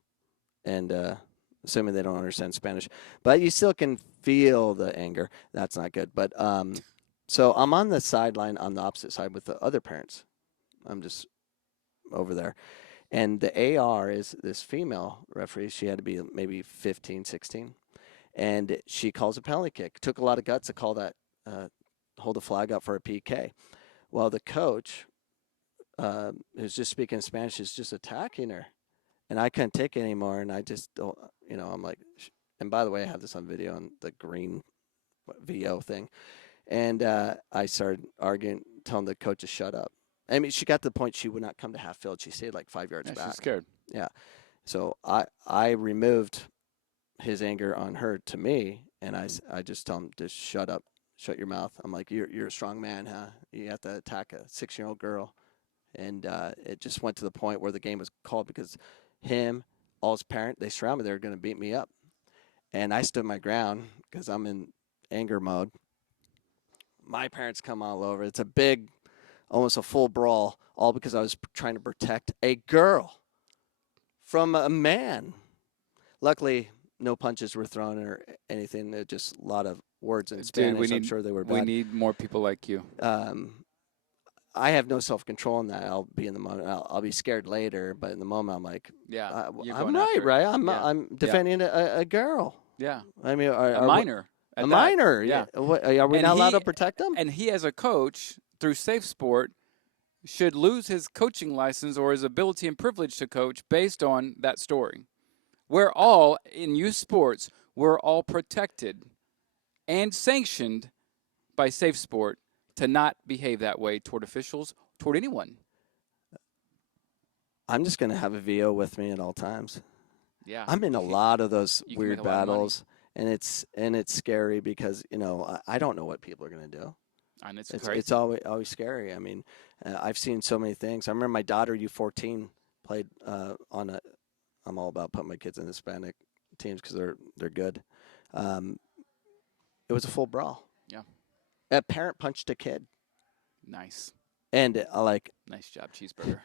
and assuming they don't understand Spanish. But you still can feel the anger. That's not good. But so I'm on the sideline on the opposite side with the other parents. I'm just over there. And the AR is this female referee. She had to be maybe 15, 16. And she calls a penalty kick. Took a lot of guts to call that, hold the flag up for a PK. Well, the coach, who's just speaking Spanish, is just attacking her. And I couldn't take it anymore. And I just don't, I'm like, and by the way, I have this on video on the green VO thing. And I started arguing, telling the coach to shut up. I mean, she got to the point she would not come to half field. She stayed like 5 yards back. She's scared. Yeah. So I removed his anger on her to me, and I just tell him to shut up, shut your mouth. I'm like, you're a strong man, huh? You have to attack a 6-year-old girl. And it just went to the point where the game was called because him, all his parents, they surrounded me. They were going to beat me up. And I stood my ground because I'm in anger mode. My parents come all over. It's a big, almost a full brawl, all because I was trying to protect a girl from a man. Luckily, no punches were thrown or anything. Just a lot of words in Spanish. I'm sure they were bad. We need more people like you. I have no self-control in that. I'll be in the moment. I'll be scared later, but in the moment, I'm like, Yeah, I'm right? I'm defending a girl. Yeah. I mean, A minor. A minor. Yeah. Are we not allowed to protect them? And he, as a coach, through Safe Sport, should lose his coaching license or his ability and privilege to coach based on that story. We're all, in youth sports, we're all protected and sanctioned by Safe Sport to not behave that way toward officials, toward anyone. I'm just going to have a VO with me at all times. Yeah. I'm in a lot of those You can weird make a lot of money. battles, and it's scary because, I don't know what people are going to do. And It's always scary. I mean, I've seen so many things. I remember my daughter, U14, played I'm all about putting my kids in Hispanic teams because they're good. It was a full brawl. Yeah. A parent punched a kid. Nice. And Nice job, cheesburger.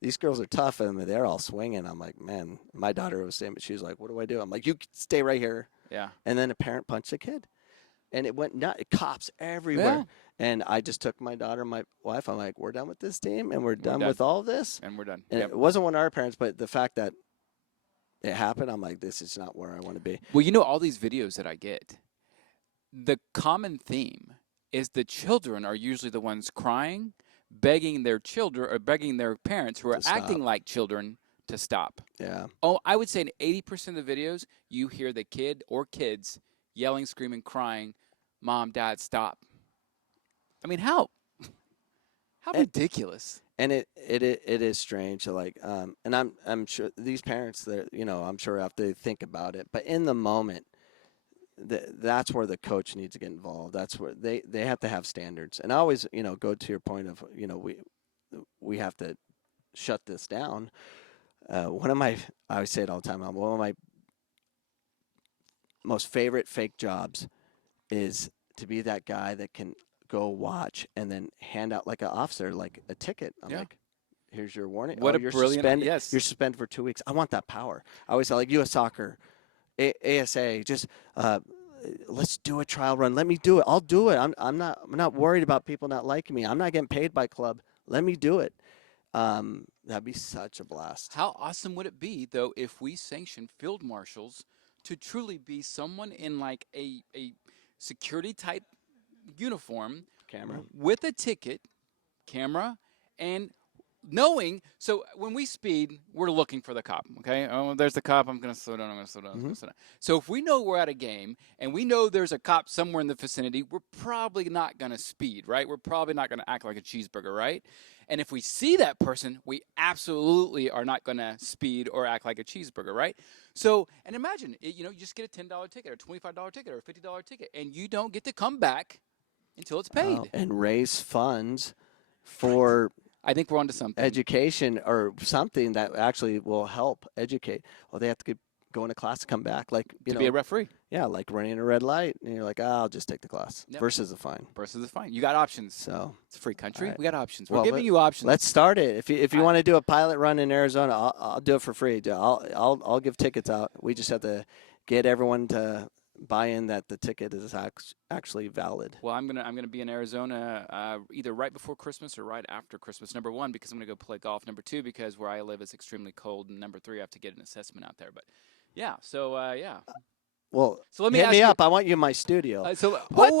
these girls are tough, and they're all swinging. I'm like, man, my daughter was saying, but she was like, what do I do? I'm like, you stay right here. Yeah. And then a parent punched a kid. and it went nuts. Cops everywhere. And I just took my daughter and my wife. I'm like, we're done with this team, and we're done with all of this. And we're done. And it wasn't one of our parents, but the fact that it happened, I'm like, this is not where I want to be. Well, you know, all these videos that I get, the common theme is the children are usually the ones crying, begging their children or begging their parents who are acting like children to stop. Yeah. Oh, I would say in 80% of the videos, you hear the kid or kids yelling, screaming, crying, "Mom, Dad, stop." I mean, how ridiculous. And it is strange. Like, and I'm sure these parents, I'm sure have to think about it. But in the moment, that's where the coach needs to get involved. That's where they have to have standards. And I always, go to your point of, we have to shut this down. I always say it all the time. One of my most favorite fake jobs is to be that guy that can go watch and then hand out like an officer, like a ticket. I'm like, here's your warning. What a you're brilliant, suspended. yes. You're suspended for 2 weeks. I want that power. I always say, like, U.S. Soccer, ASA, just let's do a trial run. Let me do it. I'll do it. I'm not worried about people not liking me. I'm not getting paid by club. Let me do it. That'd be such a blast. How awesome would it be, though, if we sanctioned field marshals to truly be someone in like a security type uniform, Camera with a ticket, camera, and knowing. So when we speed, we're looking for the cop. Okay, oh, there's the cop. I'm gonna slow down. I'm gonna slow down. I'm gonna slow down. So if we know we're at a game and we know there's a cop somewhere in the vicinity, we're probably not gonna speed, right? We're probably not gonna act like a cheeseburger, right? And if we see that person, we absolutely are not gonna speed or act like a cheeseburger, right? So, and imagine, you just get a $10 ticket or $25 ticket or a $50 ticket, and you don't get to come back until it's paid. And raise funds for I think we're onto something. education or something that actually will help educate. Well, they have to go into class to come back, like to be a referee. Yeah, like running a red light, and you're like, I'll just take the class versus a fine. Versus a fine. You got options. So it's a free country. Right. We got options. We're giving you options. Let's start it. If you want to do a pilot run in Arizona, I'll do it for free. I'll give tickets out. We just have to get everyone to buy in that the ticket is actually valid. Well, I'm gonna be in Arizona either right before Christmas or right after Christmas. Number one, because I'm gonna go play golf. Number two, because where I live is extremely cold. And number three, I have to get an assessment out there. But yeah, so yeah. Well, so let me hit ask me you, up. I want you in my studio. What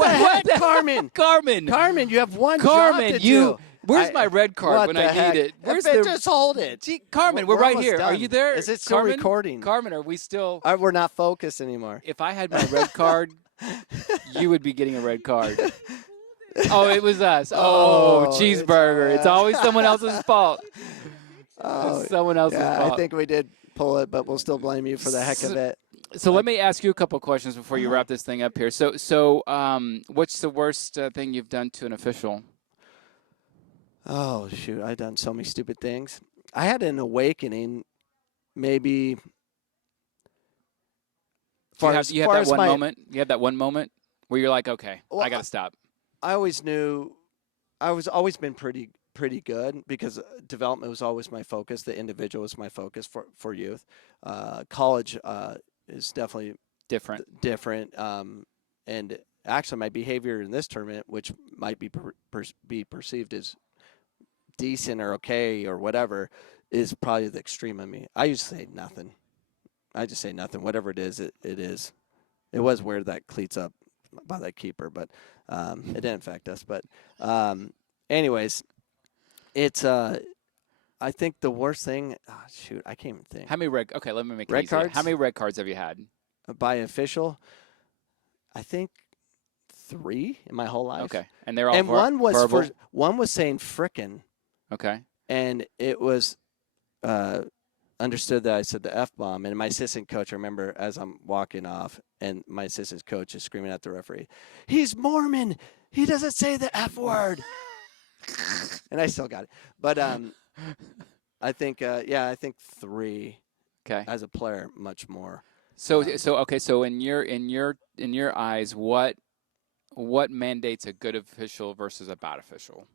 the heck, Carmen? Carmen, you have one job to do. Where's my red card when I need it? Where's just hold it. Gee, Carmen, we're right here. Done. Are you there? Is it still Carmen? recording? Carmen, are we still? We're not focused anymore. If I had my red card, you would be getting a red card. Oh, it was us. Oh, cheeseburger. It's always someone else's fault. Oh, it's someone else's fault. I think we did pull it, but we'll still blame you for the heck of it. So let me ask you a couple of questions before you wrap this thing up here. So what's the worst thing you've done to an official? Oh, shoot. I've done so many stupid things. I had an awakening maybe. You had that one moment? You had that one moment where you're like, okay, I got to stop. I always knew I was always been pretty good because development was always my focus. The individual was my focus for youth. College is definitely different. And actually, my behavior in this tournament, which might be perceived as decent or okay or whatever, is probably the extreme of me. I used to say nothing. I just say nothing. Whatever it is, it is. It was weird that cleats up by that keeper, but it didn't affect us. But anyways, it's I think the worst thing. Oh, shoot, I can't even think. How many Okay, let me make it red easy. cards? How many red cards have you had by official? I think 3 in my whole life. Okay, and they're all and one was verbal? one was saying frickin'. Okay, and it was understood that I said the F-bomb, and my assistant coach, I remember as I'm walking off, and my assistant coach is screaming at the referee, "He's Mormon! He doesn't say the F word!" And I still got it. But I think, I think 3 okay. as a player, much more. So in your eyes, what mandates a good official versus a bad official?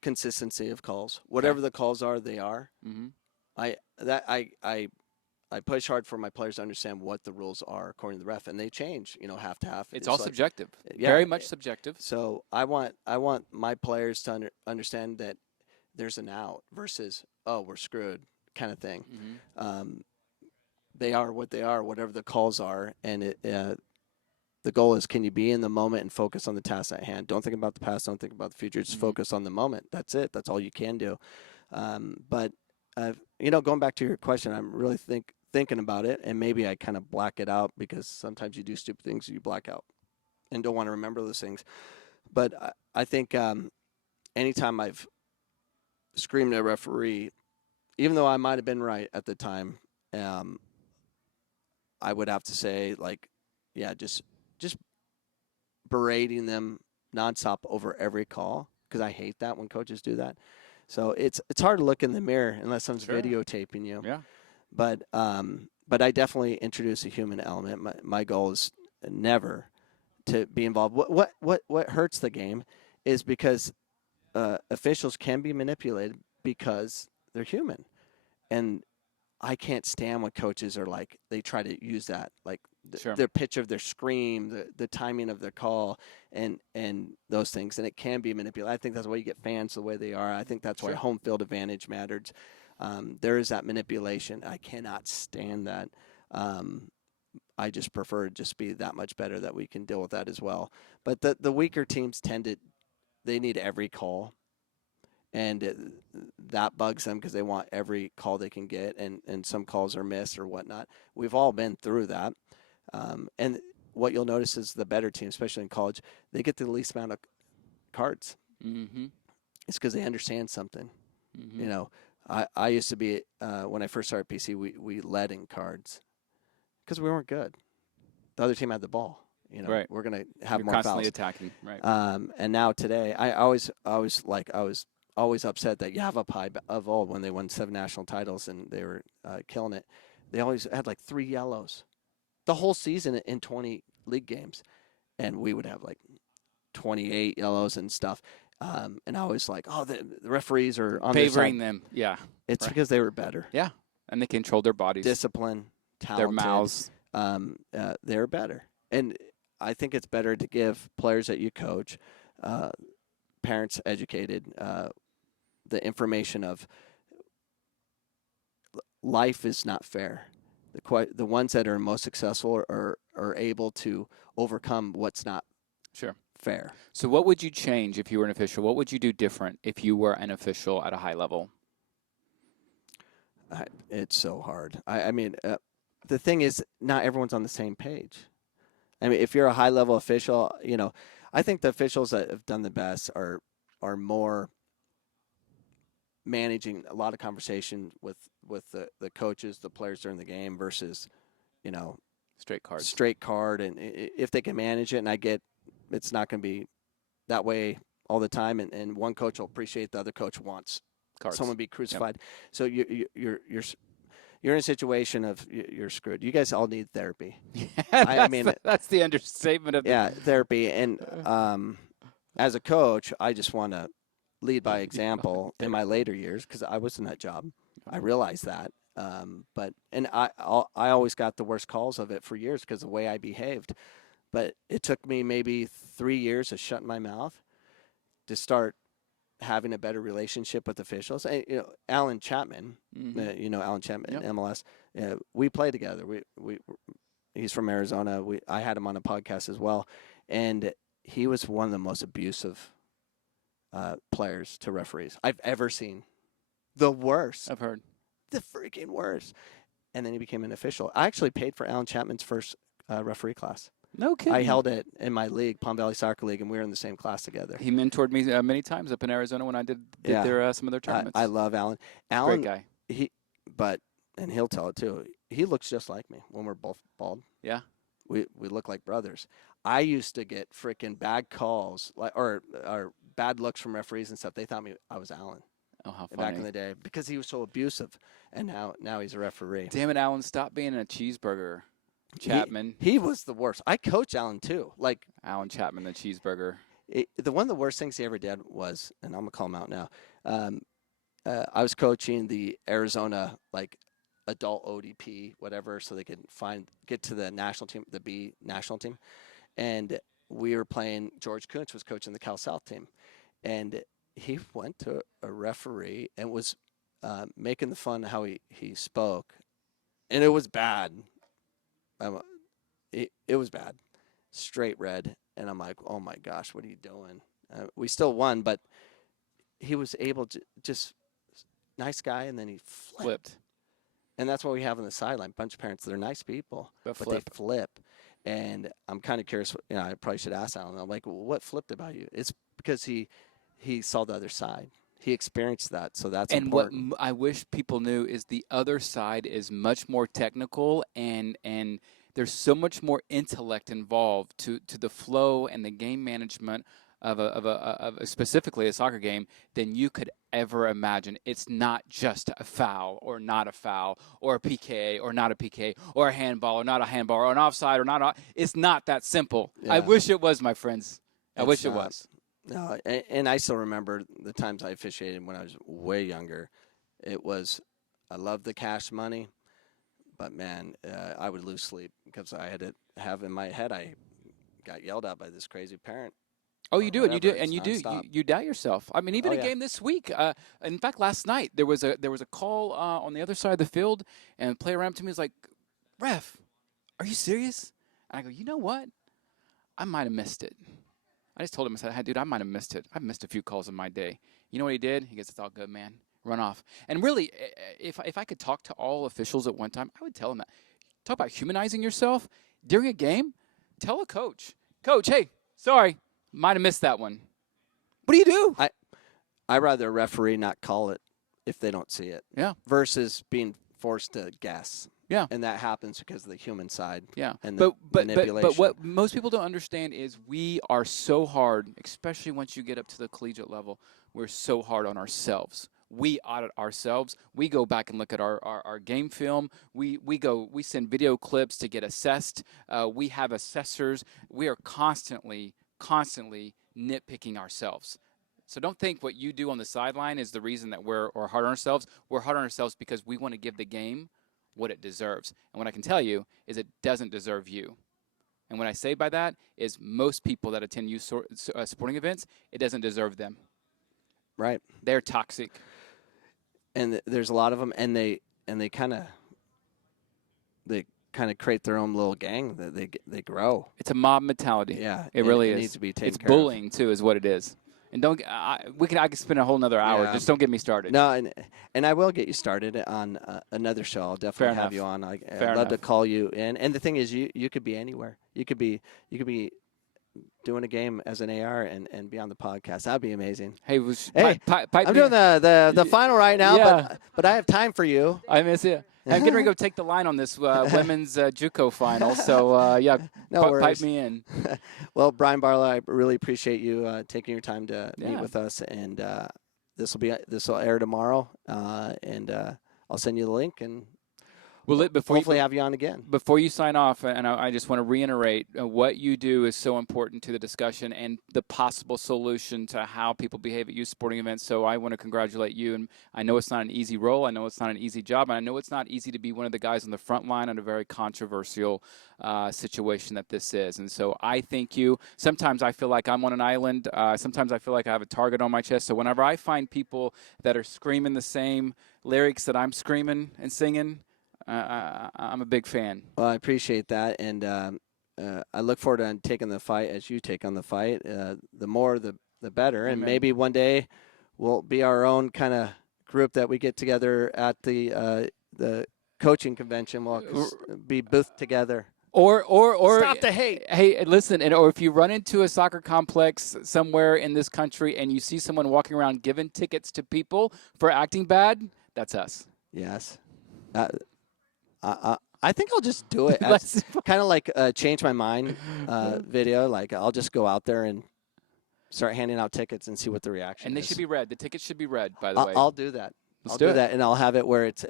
Consistency of calls. Whatever the calls are, they are. Mm-hmm. I I push hard for my players to understand what the rules are according to the ref, and they change, half to half. It's all like, subjective. Yeah, Very much subjective. So I want my players to understand that there's an out versus, oh, we're screwed kind of thing. Mm-hmm. They are what they are, whatever the calls are, and the goal is, can you be in the moment and focus on the task at hand? Don't think about the past. Don't think about the future. Just focus on the moment. That's it. That's all you can do. But going back to your question, I'm really thinking about it, and maybe I kind of black it out because sometimes you do stupid things you black out and don't want to remember those things. But I think anytime I've screamed at a referee, even though I might have been right at the time, I would have to say, like, yeah, just berating them nonstop over every call, because I hate that when coaches do that. So it's hard to look in the mirror unless someone's videotaping you. Yeah. But I definitely introduce a human element. My goal is never to be involved. What hurts the game is because officials can be manipulated because they're human, and I can't stand when coaches are like, they try to use that, like their pitch of their scream, the timing of their call, and those things, and it can be manipulated. I think that's why you get fans the way they are. I think that's why home field advantage matters. There is that manipulation. I cannot stand that. I just prefer to just be that much better that we can deal with that as well. But the weaker teams they need every call. And that bugs them because they want every call they can get, and some calls are missed or whatnot. We've all been through that. And what you'll notice is the better team, especially in college, they get the least amount of cards. Mm-hmm. It's because they understand something. Mm-hmm. I used to be, when I first started PC, we led in cards because we weren't good. The other team had the ball. Right. We're going to have You're more constantly fouls. attacking. Right. And now today, I was always upset that Yavapai of old, when they won 7 national titles and they were killing it, they always had like 3 yellows the whole season in 20 league games, and we would have like 28 yellows and stuff. And I was like, oh, the referees are on favoring their side. them. Yeah, it's because they were better. Yeah, and they controlled their bodies, discipline, talented, their mouths. They're better, and I think it's better to give players that you coach, parents educated, the information of life is not fair. The ones that are most successful are able to overcome what's not fair. So what would you change if you were an official? What would you do different if you were an official at a high level? It's so hard. I mean, the thing is, not everyone's on the same page. I mean, if you're a high-level official, I think the officials that have done the best are more managing a lot of conversation with the coaches, the players during the game versus, straight card. And if they can manage it, and I get it's not going to be that way all the time, and one coach will appreciate the other coach wants cards. Someone be crucified. Yep. So you're in a situation of you're screwed. You guys all need therapy. I mean, that's the understatement of therapy. And as a coach, I just want to lead by example in my later years, because I was in that job. I realized that. But I always got the worst calls of it for years because of the way I behaved. But it took me maybe 3 years of shutting my mouth to start having a better relationship with officials. And, Alan Chapman, Alan Chapman, yep. MLS, we play together. He's from Arizona. I had him on a podcast as well, and he was one of the most abusive players to referees I've ever seen. The worst. I've heard. The freaking worst. And then he became an official. I actually paid for Alan Chapman's first referee class. No kidding. I held it in my league, Palm Valley Soccer League, and we were in the same class together. He mentored me many times up in Arizona when I did some of their tournaments. I love Alan. Alan, great guy. And he'll tell it too. He looks just like me when we're both bald. Yeah. We look like brothers. I used to get freaking bad calls, or bad looks from referees and stuff. They thought I was Alan. Oh, how funny. Back in the day, because he was so abusive, and now he's a referee. Damn it, Alan! Stop being a cheeseburger. Chapman. He was the worst. I coached Alan too. Like Alan Chapman, the cheeseburger. One of the worst things he ever did was, and I'm gonna call him out now. I was coaching the Arizona adult ODP, whatever, so they could get to the national team, the B national team. And we were playing. George Kuntz was coaching the Cal South team, and he went to a referee and was making the fun how he spoke, and it was bad. It was bad, straight red, and I'm like, oh my gosh, what are you doing? We still won, but he was able to just nice guy, and then he flipped. And that's what we have on the sideline. Bunch of parents, they're nice people, but they flip. And I'm kind of curious. I probably should ask Alan. I'm like, well, what flipped about you? It's because he saw the other side. He experienced that, so that's important. And what I wish people knew is the other side is much more technical, and there's so much more intellect involved to the flow and the game management of specifically a soccer game than you could ever imagine. It's not just a foul or not a foul, or a PK or not a PK, or a handball or not a handball, or an offside or not. It's not that simple. Yeah. I wish it was, my friends. I wish it was. No, and I still remember the times I officiated when I was way younger. It was, I loved the cash money, but man, I would lose sleep because I had to have in my head, I got yelled at by this crazy parent. Oh, you do it. You do, and you doubt yourself. I mean, even a game this week. In fact, last night there was a call on the other side of the field, and the player ran up to me and was like, "Ref, are you serious?" And I go, "You know what? I might have missed it." I just told him, I said, "Hey, dude, I might have missed it. I've missed a few calls in my day." You know what he did? He goes, "It's all good, man. Run off." And really, if I could talk to all officials at one time, I would tell them that. Talk about humanizing yourself during a game. Tell a coach, hey, sorry. Might have missed that one. What do you do? I'd rather a referee not call it if they don't see it. Yeah. Versus being forced to guess. Yeah. And that happens because of the human side. Yeah. And the manipulation. But what most people don't understand is we are so hard, especially once you get up to the collegiate level, we're so hard on ourselves. We audit ourselves. We go back and look at our game film. We send video clips to get assessed. We have assessors. We are constantly nitpicking ourselves. So don't think what you do on the sideline is the reason that we're hard on ourselves. We're hard on ourselves because we want to give the game what it deserves. And what I can tell you is it doesn't deserve you. And what I say by that is most people that attend youth sporting events, it doesn't deserve them. Right. They're toxic. And there's a lot of them, and they kind of create their own little gang that they grow. It's a mob mentality. Yeah, it really is. It needs to be taken It's care bullying too, is what it is. And I could spend a whole another hour. Yeah. Just don't get me started. No, and I will get you started on another show. I'll definitely have you on. I'd love to call you in. And the thing is, you could be anywhere. You could be doing a game as an AR and be on the podcast. That'd be amazing. Hey, I'm doing the final right now, yeah. but I have time for you. I miss you. I'm getting ready to go take the line on this women's JUCO final. So, pipe me in. Well, Brian Barlow, I really appreciate you taking your time to meet with us. And this will air tomorrow. And I'll send you the link, and we'll hopefully have you on again. Before you sign off, and I just want to reiterate, what you do is so important to the discussion and the possible solution to how people behave at youth sporting events. So I want to congratulate you. And I know it's not an easy role. I know it's not an easy job. And I know it's not easy to be one of the guys on the front line on a very controversial situation that this is. And so I thank you. Sometimes I feel like I'm on an island. Sometimes I feel like I have a target on my chest. So whenever I find people that are screaming the same lyrics that I'm screaming and singing, I'm a big fan. Well, I appreciate that, and I look forward to taking the fight as you take on the fight. The more, the better. Amen. And maybe one day we'll be our own kind of group that we get together at the coaching convention. We'll be boothed together. Or stop the hate. Hey, listen, or if you run into a soccer complex somewhere in this country and you see someone walking around giving tickets to people for acting bad, that's us. Yes. I think I'll just do it. Kind of like Change My Mind video. Like, I'll just go out there and start handing out tickets and see what the reaction is. And they should be red. The tickets should be red, by the way. I'll do that. I'll do that, and I'll have it where it's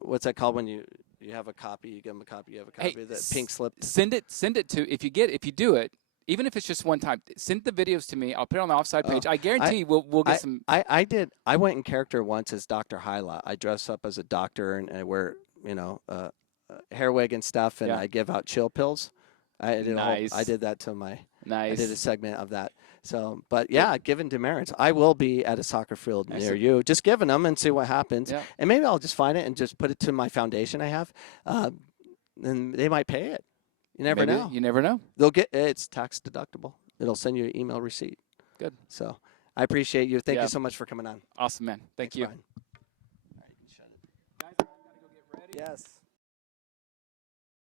what's that called when you have a copy, you give them a copy, you have a copy of that pink slip. Send it to if you do it. Even if it's just one time, send the videos to me. I'll put it on the Offside page. Oh, I guarantee we'll get some. I did. I went in character once as Dr. Hyla. I dress up as a doctor and I wear, hair wig and stuff, and Yeah. I give out chill pills. I did Nice. I did that to my. Nice. I did a segment of that. So, but yeah, given demerits, I will be at a soccer field near Excellent. you, just giving them and see what happens. Yeah. And maybe I'll just find it and just put it to my foundation I have, and they might pay it. You never Maybe. know. You never know. They'll get it's tax deductible. It'll send you an email receipt. Good. So, I appreciate you. Thank Yeah. you so much for coming on. Awesome, man. Thank Thanks, you. Brian. Guys, I've got to go get ready. Yes.